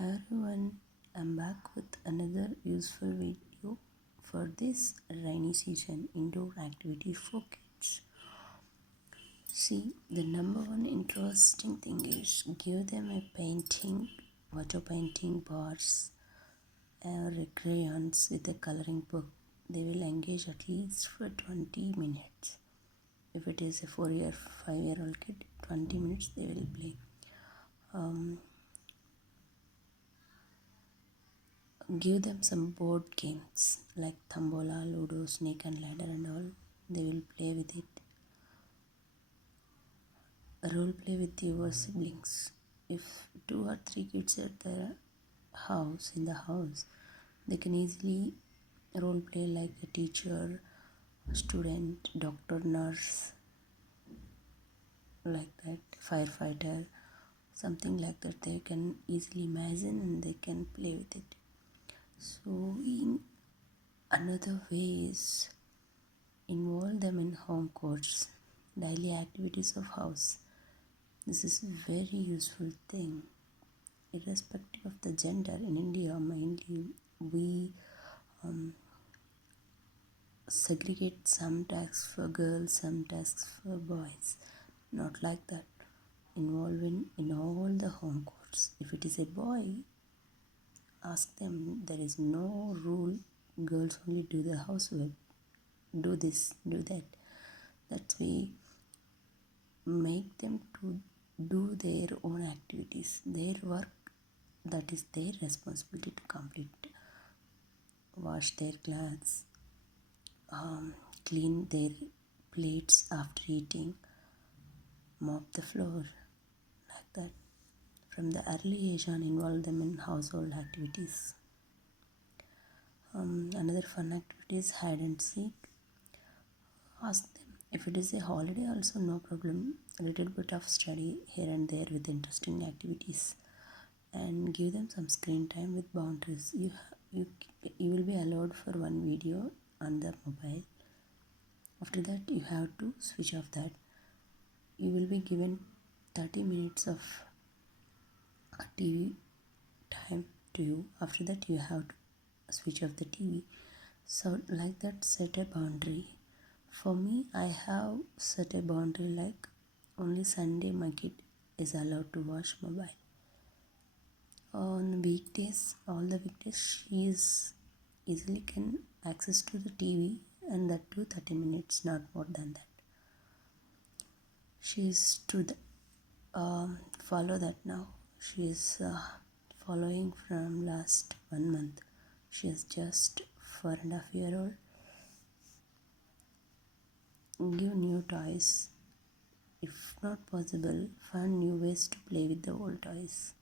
Hello everyone, I'm back with another useful video for this rainy season indoor activity for kids. See, the number one interesting thing is give them a painting, water painting bars or crayons with a coloring book. They will engage at least for 20 minutes. If it is a 4-year, 5-year-old kid, 20 minutes they will play. Give them some board games like Thambola, Ludo, Snake and Ladder and all. They will play with it. Role play with your siblings. If 2 or 3 kids at the house, they can easily role play like a teacher, student, doctor, nurse, like that, firefighter, something like that. They can easily imagine and they can play with it. So in another way is involve them in home chores, daily activities of house. This is very useful thing. Irrespective of the gender, in India mainly we segregate some tasks for girls, some tasks for boys. Not like that. Involve in all the home chores. If it is a boy, ask them. There is no rule. Girls only do the housework. Do this, do that. That's why make them to do their own activities, their work, that is their responsibility to complete. Wash their clothes, clean their plates after eating, mop the floor, like that. From the early age on, involve them in household activities. Another fun activity is hide and seek. Ask them. If it is a holiday also, no problem. A little bit of study here and there with interesting activities, and give them some screen time with boundaries. You will be allowed for one video on the mobile. After that you have to switch off that. You will be given 30 minutes of TV time to you. After that you have to switch off the TV. So like that, set a boundary. For me, I have set a boundary like only Sunday my kid is allowed to watch mobile. On weekdays, all the weekdays, she is easily can access to the TV, and that too 30 minutes, not more than that. She is to follow that now. She is following from last 1 month. She is just 4.5-year-old. Give new toys. If not possible, find new ways to play with the old toys.